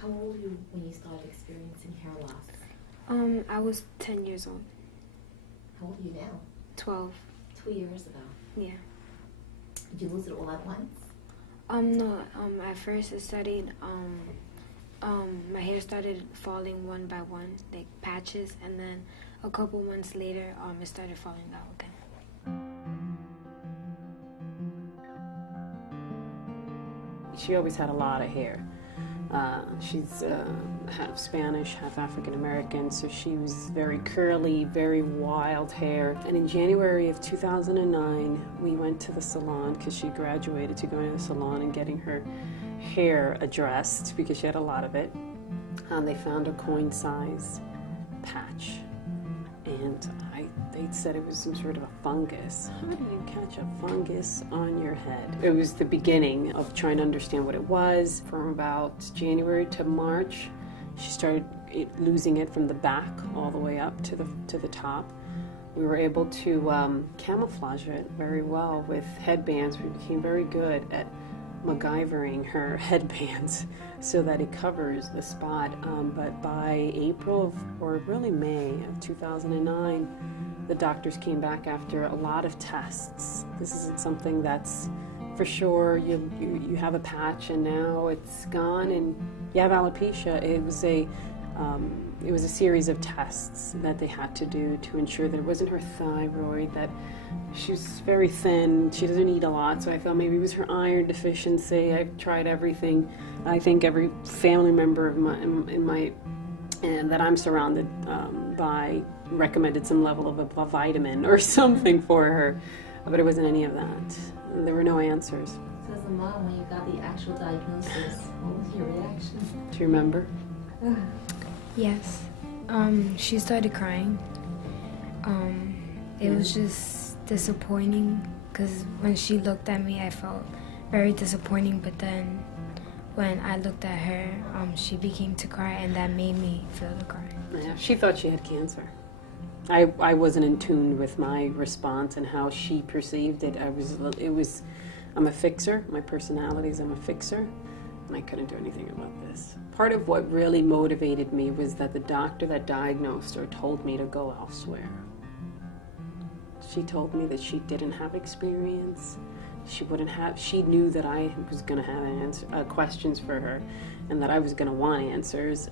How old were you when you started experiencing hair loss? I was 10 years old. How old are you now? 12. 2 years ago. Yeah. Did you lose it all at once? No. At first it started. My hair started falling one by one, like patches, and then a couple months later, it started falling out again. She always had a lot of hair. She's half Spanish, half African American, so she was very curly, very wild hair. And in January of 2009, we went to the salon because she graduated to going to the salon and getting her hair addressed because she had a lot of it. They found a coin-size patch, and they said it was some sort of a fungus. How do you catch a fungus on your head? It was the beginning of trying to understand what it was. From about January to March, she started losing it from the back all the way up to the top. We were able to camouflage it very well with headbands. We became very good at MacGyvering her headbands so that it covers the spot. But by April or really May of 2009, the doctors came back after a lot of tests. This isn't something that's for sure. You have a patch and now it's gone and you have alopecia. It was a series of tests that they had to do to ensure that it wasn't her thyroid, that she's very thin, she doesn't eat a lot, so I thought maybe it was her iron deficiency. I tried everything. I think every family member of that I'm surrounded by recommended some level of a vitamin or something for her, but it wasn't any of that. There were no answers. So as a mom, when you got the actual diagnosis, what was your reaction? Do you remember? Yes. She started crying. It was just disappointing because when she looked at me, I felt very disappointing, but then when I looked at her, she began to cry, and that made me feel the cry. Yeah, she thought she had cancer. I wasn't in tune with my response and how she perceived it. I'm a fixer. My personality is I'm a fixer, and I couldn't do anything about this. Part of what really motivated me was that the doctor that diagnosed her told me to go elsewhere. She told me that she didn't have experience. She knew that I was going to have questions for her and that I was going to want answers.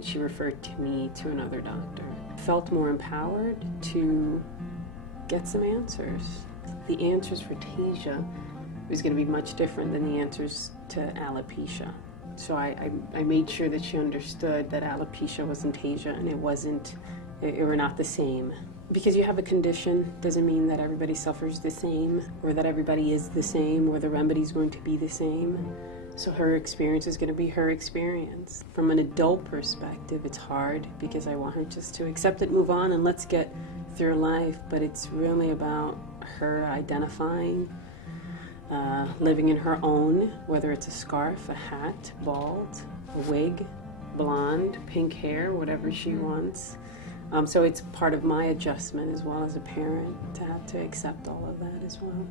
She referred me to another doctor. I felt more empowered to get some answers. The answers for Tasia was going to be much different than the answers to alopecia. So I made sure that she understood that alopecia wasn't Tasia and it were not the same. Because you have a condition doesn't mean that everybody suffers the same or that everybody is the same or the remedy's going to be the same. So her experience is going to be her experience. From an adult perspective, it's hard because I want her just to accept it, move on, and let's get through life. But it's really about her identifying, living in her own, whether it's a scarf, a hat, bald, a wig, blonde, pink hair, whatever she wants. So it's part of my adjustment as well as a parent to have to accept all of that as well.